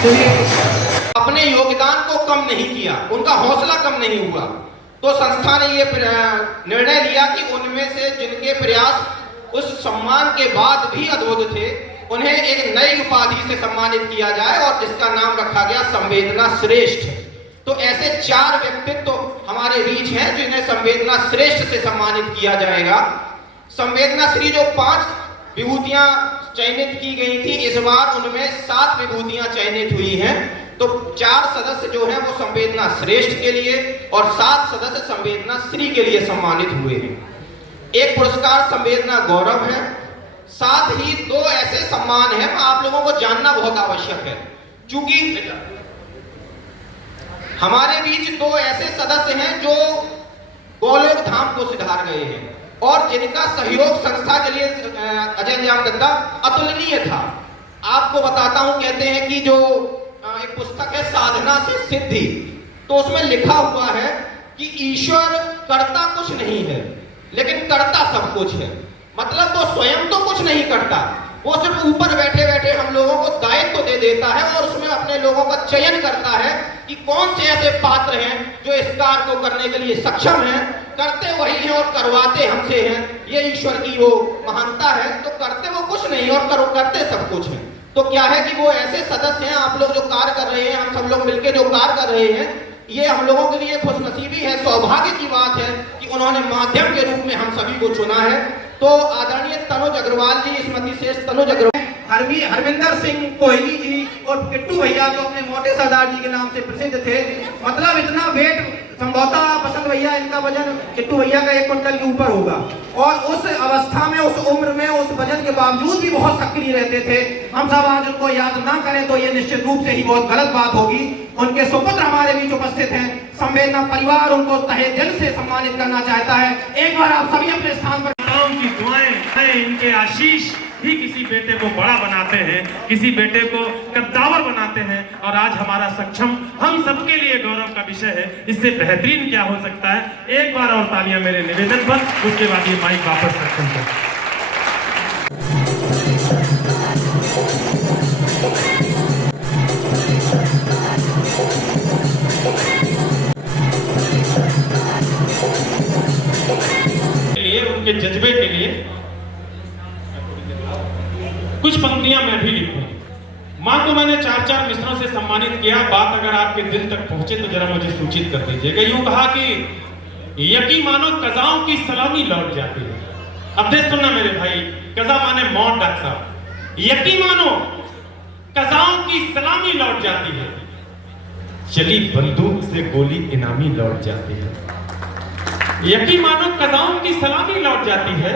अपने योगदान को कम नहीं किया, उनका हौसला कम नहीं हुआ। तो संस्था ने ये निर्णय लिया कि उनमें से जिनके प्रयास उस सम्मान के बाद भी अद्भुत थे, उन्हें एक नई उपाधि से सम्मानित किया जाए और जिसका नाम रखा गया संवेदना श्रेष्ठ। तो ऐसे 4 व्यक्तित्व हमारे बीच हैं जिन्हें संवेदना श्रेष्ठ से सम्मानित किया जाएगा। संवेदना श्री जो 5 विभूतियां चयनित की गई थी, इस बार उनमें 7 विभूतियां चयनित हुई हैं। तो 4 सदस्य जो हैं वो संवेदना श्रेष्ठ के लिए और 7 सदस्य संवेदना श्री के लिए सम्मानित हुए हैं। एक पुरस्कार संवेदना गौरव है। साथ ही 2 ऐसे सम्मान हैं, आप लोगों को जानना बहुत आवश्यक है, क्योंकि हमारे बीच 2 ऐसे सदस्य हैं जो गोलोक धाम को सिधार गए हैं और जिनका सहयोग संस्था के लिए अजय अंजाम दत्ता अतुलनीय था। आपको बताता हूं, कहते हैं कि जो एक पुस्तक है साधना से सिद्धि, तो उसमें लिखा हुआ है कि ईश्वर करता कुछ नहीं है लेकिन करता सब कुछ है। मतलब वो स्वयं तो कुछ नहीं करता, वो सिर्फ ऊपर बैठे बैठे हम लोगों को दायित्व तो दे देता है और उसमें अपने लोगों का चयन करता है कि कौन से ऐसे पात्र हैं जो इस कार्य को करने के लिए सक्षम हैं। करते वही हैं और करवाते हमसे हैं, ये ईश्वर की वो महानता है। तो करते वो कुछ नहीं और करते सब कुछ है। तो क्या है कि वो ऐसे सदस्य हैं, आप लोग जो कार्य कर रहे हैं, हम सब लोग मिलकर जो कार्य कर रहे हैं, ये हम लोगों के लिए खुशनसीबी है, सौभाग्य की बात है कि उन्होंने माध्यम के रूप में हम सभी को चुना है। तो आदरणीय तनुज अग्रवाल जी, स्मृति शेष तनुज अग्रवाल, हरविंदर सिंह कोहली जी और किट्टू भैया जो अपने मोटे सरदार जी के नाम से प्रसिद्ध थे। मतलब इतना वेट संभवतः बसंत भैया, इनका वजन किट्टू भैया का 1 क्विंटल के ऊपर होगा और उस अवस्था में, उस उम्र में, उस वजन के बावजूद भी बहुत सक्रिय रहते थे। हम सब आज उनको याद ना करें तो ये निश्चित रूप से ही बहुत गलत बात होगी। उनके सुपुत्र हमारे बीच उपस्थित हैं। संवेदना परिवार उनको तहे दिल से सम्मानित करना चाहता है। एक बार आप सभी अपने स्थान पर। की दुआएं हैं, इनके आशीष ही किसी बेटे को बड़ा बनाते हैं, किसी बेटे को कद्दावर बनाते हैं। और आज हमारा सक्षम हम सबके लिए गौरव का विषय है। इससे बेहतरीन क्या हो सकता है। एक बार और तालियां मेरे निवेदन पर, उसके बाद ये माइक वापस सक्षम कर। उनके जज्बे के लिए कुछ पंक्तियां मैं भी लिखूं। मां को मैंने 4 मिसरों से सम्मानित किया। बात अगर आपके दिल तक पहुंचे तो जरा मुझे सूचित कर दीजिएगा। यूं कहा कि यकीन मानो कज़ाओं की सलामी लौट जाती है। अब देख सुनना मेरे भाई, कज़ा माने मौत। डॉक्टर साहब, यकीन मानो कज़ाओं की सलामी लौट जाती है, चली बंदूक से गोली इनामी लौट जाती है। यकीन मानो कज़ाओं की सलामी लौट जाती है,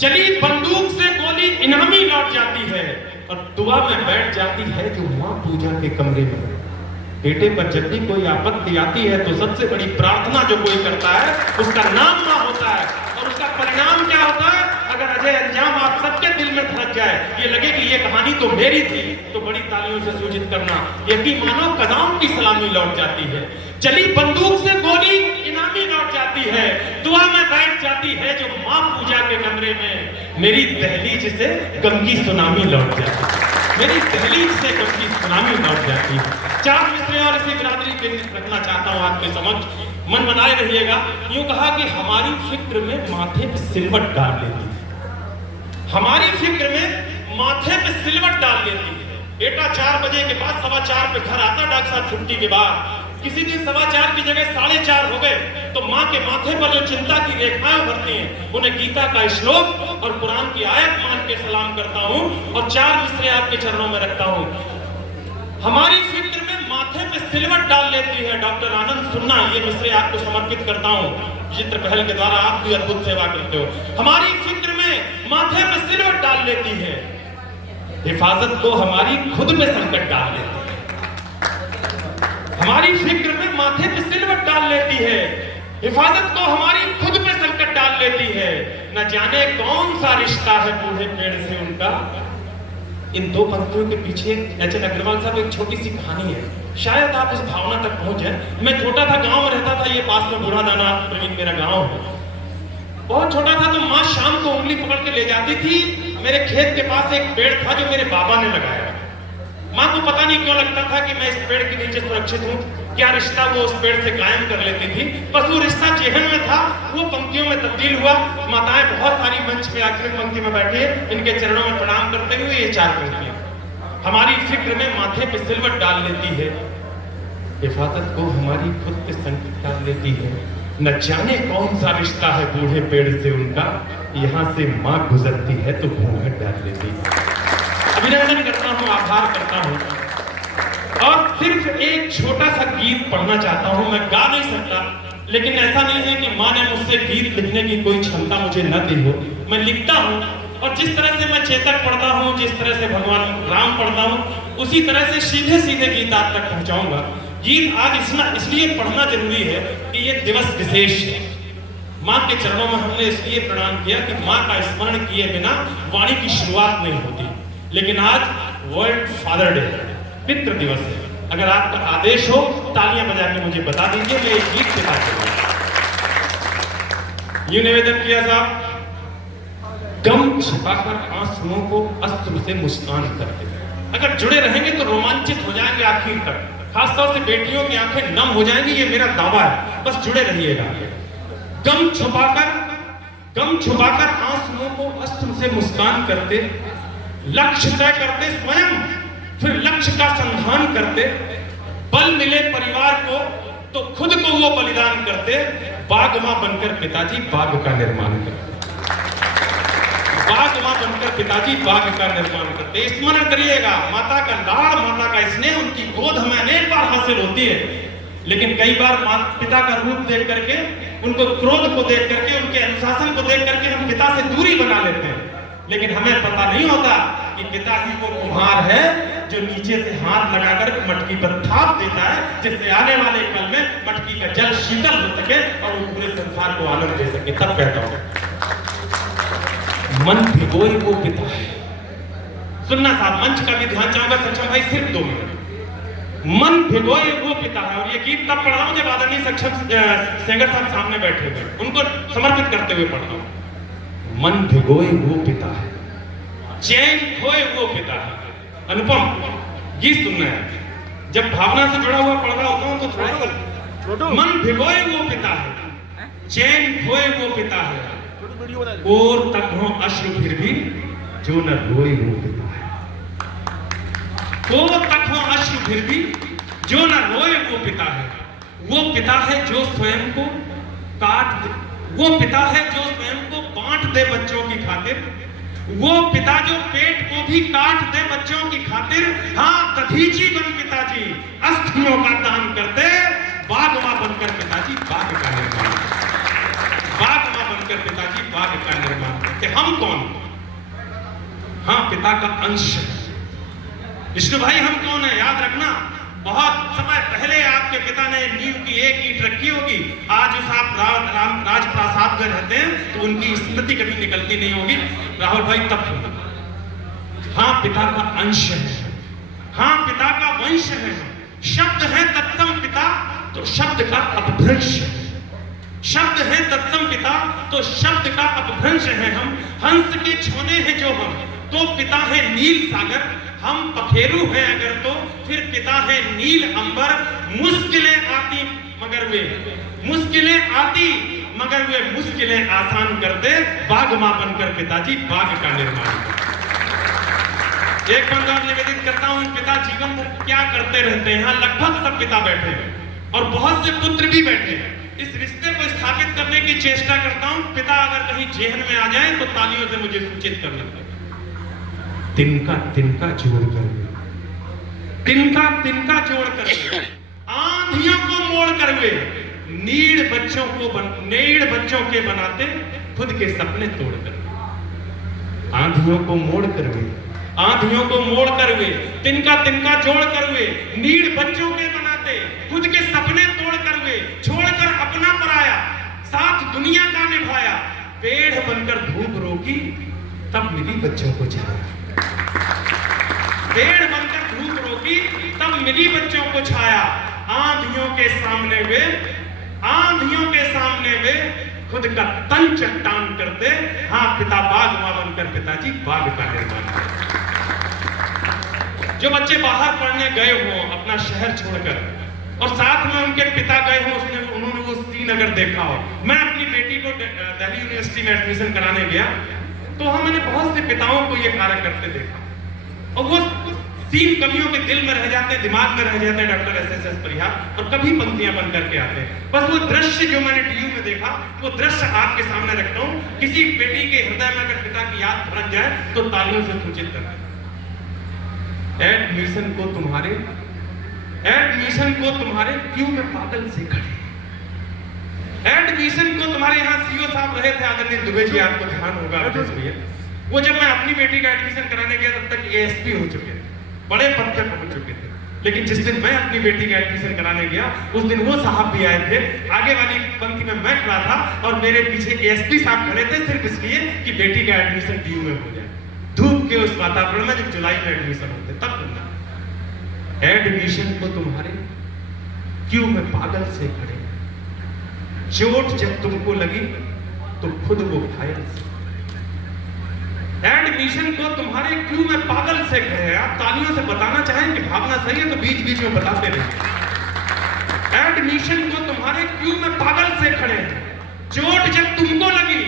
चली बंदूक से गोली इनामी लौट जाती है और दुआ में बैठ जाती है जो मां पूजा के कमरे में। बेटे पर जब भी कोई आपत्ति आती है तो सबसे बड़ी प्रार्थना जो कोई करता है उसका नाम मां होता है। और उसका परिणाम क्या होता है? अगर अजय अंजाम आप सबके दिल में धड़क जाए, ये लगे कि ये कहानी तो मेरी थी, तो बड़ी तालियों से सूचित करना। यकीन मानो कज़ाओं की सलामी लौट जाती है, चली बंदूक से गोली इनामी लौट जाती है, दुआ में बैठ जाती है जो मां पूजा के कमरे में। मेरी दहलीज से गम की सुनामी लौट जाती है, मेरी दहलीज से गम की सुनामी लौट जाती है। 4 मिसरे और इसी बिरादरी के रखना चाहता हूं आपके समक्ष, मन बनाए रहिएगा। यूं कहा कि हमारी फिक्र में माथे पे सिलवट डाल लेती है, हमारी फिक्र में माथे पे सिलवट डाल लेती है। बेटा 4 बजे के बाद 4:15 पे घर आता, डॉक्टर साहब छुट्टी के बाद। किसी दिन 4:15 की जगह 4:30 हो गए तो माँ के माथे पर जो चिंता की रेखाएं उभरती हैं, उन्हें गीता का श्लोक और कुरान की आयत मान के सलाम करता हूँ और 4 मिसरे आपके चरणों में रखता हूँ। हमारी फिक्र में माथे पे सिलवट डाल लेती है। डॉक्टर आनंद सुनना, ये मिसरे आपको समर्पित करता हूँ। चित्र पहल के द्वारा आप भी अद्भुत सेवा करते हो। हमारी फिक्र में माथे पे सिलवट डाल लेती है, हिफाजत को हमारी खुद पे संकट डाल लेती है। हमारी फिक्र में माथे पे सिलवट डाल लेती है, हिफाजत को हमारी खुद पे संकट डाल लेती है। न जाने कौन सा रिश्ता है बूढ़े पेड़ से उनका। इन 2 पंक्तियों के पीछे एच एन अग्रवाल साहब एक छोटी सी कहानी है, शायद आप उस भावना तक पहुंच जाए। मैं छोटा था, गांव में रहता था, ये पास में बूढ़ा दाना प्रवीण मेरा गांव है। बहुत छोटा था तो माँ शाम को उंगली पकड़ के ले जाती थी। मेरे खेत के पास एक पेड़ था जो मेरे बाबा ने लगाया। माँ को पता नहीं क्यों लगता था कि मैं इस पेड़ के नीचे सुरक्षित हूँ। क्या रिश्ता वो उस पेड़ से कायम कर लेती थी, बस वो रिश्ता जेहन में था, वो पंक्तियों में तब्दील हुआ। माताएं बहुत सारी मंच में आखिरी पंक्ति में बैठी है, इनके चरणों में प्रणाम करते हुए ये 4 पंक्तियां हमारी फिक्र में माथे पे सिलवट डाल लेती है, हिफाजत को हमारी खुद पे संकट डाल लेती है। न जाने कौन सा रिश्ता है बूढ़े पेड़ से उनका, यहाँ से माँ गुजरती है तो घूंघट डाल लेती है। अभिनंदन करता हूँ, आभार करता हूँ और सिर्फ एक छोटा सा गीत पढ़ना चाहता हूँ। मैं गा नहीं सकता, लेकिन ऐसा नहीं है कि माँ ने मुझसे गीत लिखने की कोई क्षमता मुझे न दी हो। मैं लिखता हूँ और जिस तरह से मैं चेतक पढ़ता हूँ, जिस तरह से भगवान राम पढ़ता हूँ, उसी तरह से सीधे सीधे गीत आप तक पहुँचाऊंगा। गीत आज इसलिए पढ़ना जरूरी है कि ये दिवस विशेष है। माँ के चरणों में हमने इसलिए प्रणाम किया कि माँ का स्मरण किए बिना वाणी की शुरुआत नहीं होती। लेकिन आज वर्ल्ड फादर डे है, पितृ दिवस है। अगर आपका आदेश हो तालियां बजा के मुझे बता दीजिए, मैं एक गीत पिता के यूं निवेदन किया साहब, गम छिपाकर आंसुओं को अस्त्र से मुस्कान करते। अगर जुड़े रहेंगे तो रोमांचित हो जाएंगे आखिर तक, खासतौर से बेटियों की आंखें नम हो जाएंगी, ये मेरा दावा है। बस जुड़े रहिएगा। गम छुपाकर आंसुओं को अस्त्र से मुस्कान करते, लक्ष्य तय करते स्वयं, फिर लक्ष्य का संधान करते। बल मिले परिवार को तो खुद को वो बलिदान करते। बाघ मां बनकर पिताजी बाघ का निर्माण करते। बाघ मां बनकर पिताजी बाघ का निर्माण करते। स्मरण करिएगा, माता का लाड़, माता का स्नेह, उनकी गोद हमें अनेक बार हासिल होती है, लेकिन कई बार पिता का रूप देख करके, उनको क्रोध को देख करके, उनके अनुशासन को देख करके हम पिता से दूरी बना लेते हैं। लेकिन हमें पता नहीं होता कि पिता ही वो कुम्हार है जो नीचे से हाथ लगाकर मटकी पर थाप देता है, जिससे आने वाले कल में मटकी का जल शीतल हो सके और वो पूरे संसार को आनंद दे सके। तब कहता हूं, मन भिगोए वो पिता है। सुनना साहब, मंच का भी ध्यान चाहूंगा सक्षम भाई, सिर्फ 2 मिनट। मन भिगोए वो पिता है, और ये गीत तब पढ़ रहा हूं जब आदरणीय सक्षम सेंगर साहब सामने बैठे हुए, उनको समर्पित करते हुए पढ़ रहा हूं। मन भिगोए वो पिता है, चैन खोए वो पिता है। अनुपम, गीत सुनना है, जब भावना से जुड़ा हुआ पढ़ रहा होता हूं तो थोड़ा सा। मन भिगोए वो पिता है, चैन खोए वो पिता है, और तक हो अश्रु फिर भी जो न रोए वो पिता है। और तक हो अश्रु फिर भी जो न रोए वो पिता है। वो पिता है जो स्वयं को काट दे, वो पिता है जो स्वयं को बांट दे बच्चों की खातिर। वो पिता जो पेट को भी काट दे बच्चों की खातिर। हाँ, दधीची बन पिताजी अस्थियों का दान करते। बाघ मां बनकर पिताजी बाघ का निर्माण करते। बाघ मां बनकर पिताजी बाघ का निर्माण करते। हम कौन? हाँ, पिता का अंश। विष्णु भाई, हम कौन है? याद रखना, बहुत समय पहले आपके पिता ने नींव की एक ईंट रखी होगी। आज उस आप राजप्रासाद में रहते हैं तो उनकी स्मृति कभी निकलती नहीं होगी। राहुल भाई, तब हाँ, पिता का अंश है, हाँ, पिता का वंश है। शब्द है तत्सम पिता तो शब्द का अपभ्रंश है। शब्द है तत्सम पिता तो शब्द का अपभ्रंश है। हम हंस के छोने हैं जो हम, तो पिता है नील सागर। हम पखेरु हैं अगर तो फिर पिता है नील अंबर। मुश्किलें आती मगर वे मुश्किलें आसान करते। बाघ मां बनकर पिताजी बाघ का निर्माण करते। एक बात और निवेदित करता हूं, पिता जीवन में क्या करते रहते हैं। यहाँ लगभग सब पिता बैठे हैं और बहुत से पुत्र भी बैठे हैं। इस रिश्ते को स्थापित करने की चेष्टा करता हूं। पिता अगर कहीं जेहन में आ जाए तो तालियों से मुझे सूचित करना चाहिए। तिनका तिनका जोड़ कर, तिनका तिनका जोड़ कर, आंधियों को मोड़ कर वे नीड़ बच्चों के बनाते खुद के सपने तोड़ कर। आंधियों को मोड़ कर वे तिनका तिनका जोड़ कर वे नीड़ बच्चों के बनाते खुद के सपने तोड़ कर वे छोड़कर अपना पराया साथ दुनिया का निभाया। पेड़ बनकर धूप रोकी तब मिली बच्चों को छाया। पेड़ बनकर धूप रोकी तब मिली बच्चों को छाया। आंधियों के सामने वे खुद का तन चट्टान करते। हाँ, पिता बाघ मां बनकर पिताजी बाघ का निर्माण करते। जो बच्चे बाहर पढ़ने गए हों अपना शहर छोड़कर और साथ में उनके पिता गए हों, उन्होंने वो सीन अगर देखा हो। मैं अपनी बेटी को दिल्ली यूनिवर्सिटी में एडमिशन कराने गया तो वहां मैंने बहुत से पिताओं को ये कार्य करते देखा और वो सीन कवियों के दिल में रह जाते हैं, दिमाग में रह जाते हैं। Doctor SS. परिहार और कभी पंक्तियां बन करके आते हैं। बस वो दृश्य जो मैंने टीवी में देखा वो दृश्य आपके सामने रखता हूं। किसी बेटी के हृदय में अगर पिता की याद धड़क जाए तो तालियों से सूचित करते। एडमिशन को तुम्हारे क्यों में पागल से खड़े। एडमिशन को तुम्हारे यहाँ सीओ साहब रहे थे आदरणीय दुबे जी, आपको ध्यान होगा भैया। वो जब मैं अपनी बेटी का एडमिशन कराने गया तब तक एएसपी हो चुके थे, बड़े पद पर पहुंच चुके थे। लेकिन जिस दिन मैं अपनी बेटी का एडमिशन कराने गया उस दिन वो साहब भी आए थे। आगे वाली पंक्ति में मैं खड़ा था और मेरे पीछे एएसपी साहब खड़े थे, सिर्फ इसलिए कि बेटी का एडमिशन डीयू में हो जाए। धूप के उस वातावरण में जब जुलाई में एडमिशन होते तब करना। एडमिशन को तुम्हारे क्यों में पागल से खड़े। चोट जब तुमको लगी तो खुद वो घायल से। एडमिशन को तुम्हारे क्यों में पागल से खड़े। आप तालियों से बताना चाहें कि भावना सही है तो बीच बीच में बताते रहिए। एडमिशन को तुम्हारे क्यों में पागल से खड़े हैं। चोट जब तुमको लगी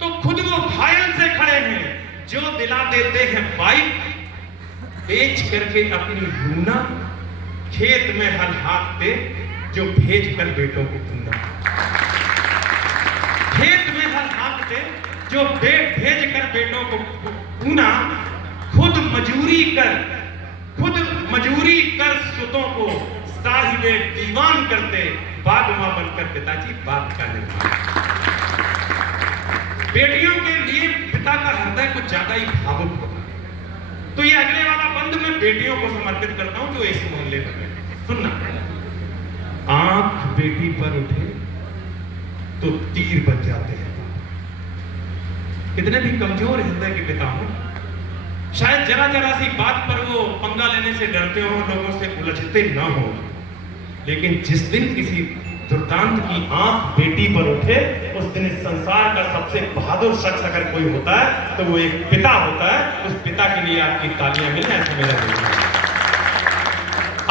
तो खुद वो घायल से खड़े हैं। जो दिला देते हैं बाइक बेच करके अपनी लूना, खेत में हल हाथते जो भेज कर बेटों को पूना। खेत में हल हाथते जो भेज कर बेटों को पूना। खुद मजूरी कर सुतों को साहिबे दीवान करते। बागवा बनकर पिताजी बाग का निर्माण। बेटियों के लिए पिता का हृदय कुछ ज्यादा ही भावुक होता है। तो ये अगले वाला बंद मैं बेटियों को समर्पित करता हूं जो इस मोहल्ले में बैठे। सुनना। आंख बेटी पर उठे तो तीर बन जाते हैं। कितने भी कमजोर हृदय के पिता हो, शायद जरा जरा सी बात पर वो पंगा लेने से डरते हो, लोगों से उलझते ना हो, लेकिन जिस दिन किसी दुर्दांत की आंख बेटी पर उठे उस दिन इस संसार का सबसे बहादुर शख्स अगर कोई होता है तो वो एक पिता होता है। उस पिता के लिए आपकी तालियां मिलें, ऐसा मेरा कहना है।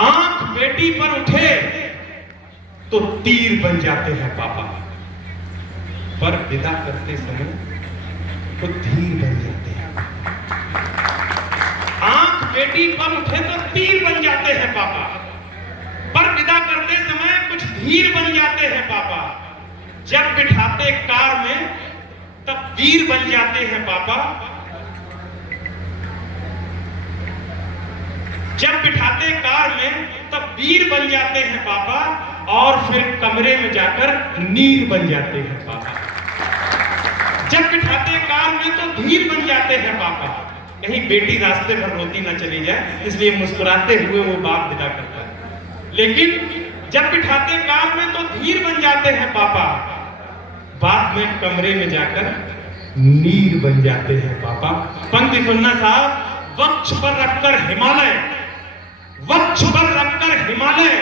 आंख बेटी पर उठे तो तीर बन जाते हैं पापा, पर विदा करते समय तो धीर बन जाते हैं। आंख बेटी पर उठे तो तीर बन जाते हैं पापा, पर विदा करते समय कुछ धीर बन जाते हैं पापा। जब बिठाते कार में तब वीर बन जाते हैं पापा। जब बिठाते कार में तब वीर बन जाते हैं पापा, और फिर कमरे में जाकर नीर बन जाते हैं पापा। जब बिठाते कार में तो धीर बन जाते हैं पापा। कहीं बेटी रास्ते भर रोती ना चली जाए, इसलिए मुस्कुराते हुए वो बाप विदा करता है। लेकिन जब बिठाते कार में तो धीर बन जाते हैं पापा, बाद में कमरे में जाकर नीर बन जाते हैं पापा। पंक्ति सुनना साहब। वक्ष पर रखकर हिमालय, वक्ष पर रखकर हिमालय,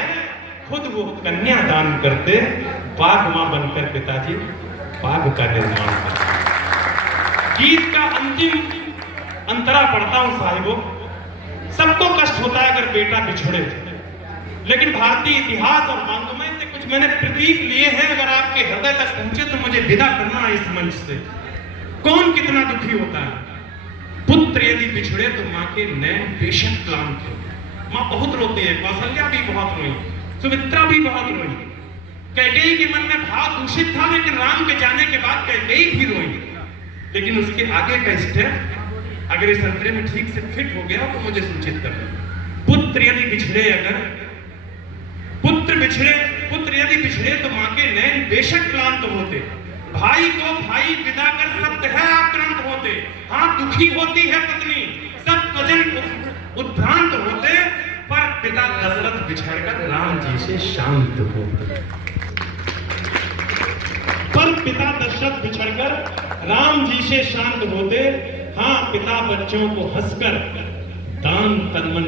खुद वो कन्या दान करते। बागवा बनकर पिताजी बाग का निर्माण करते। गीत का अंतिम अंतरा पढ़ता हूं साहिबों। सबको कष्ट होता है अगर बेटा बिछड़े, लेकिन भारतीय इतिहास और वांग्मय से कुछ मैंने प्रतीक लिए हैं। अगर आपके हृदय तक पहुंचे तो मुझे विदा करना है इस मंच से। कौन कितना दुखी होता है। पुत्र यदि बिछड़े तो मां के नैन बेशक क्लांत थे। मां बहुत रोती है, कौशल्या भी बहुत रोई, सुमित्रा भी बहुत रोई। कैकेयी के मन में भाव दूषित था, लेकिन राम के जाने के बाद कैकेयी भी रोई। लेकिन उसके आगे का स्टेप अगर इस अंतरे में ठीक से फिट हो गया तो मुझे सूचित करना। पुत्र यदि बिछड़े, अगर पुत्र यदि बिछड़े तो मां के नैन बेशक क्लांत होते। भाई को भाई विदा कर सत्य है आक्रांत होते। हाँ, दुखी होती है पत्नी, सब स्वजन उद्भ्रांत होते, पर पिता दशरथ बिछड़कर राम जी से शांत होते। पर पिता दशरथ बिछड़कर राम जी से शांत होते। हाँ, पिता बच्चों को हंसकर दान तन मन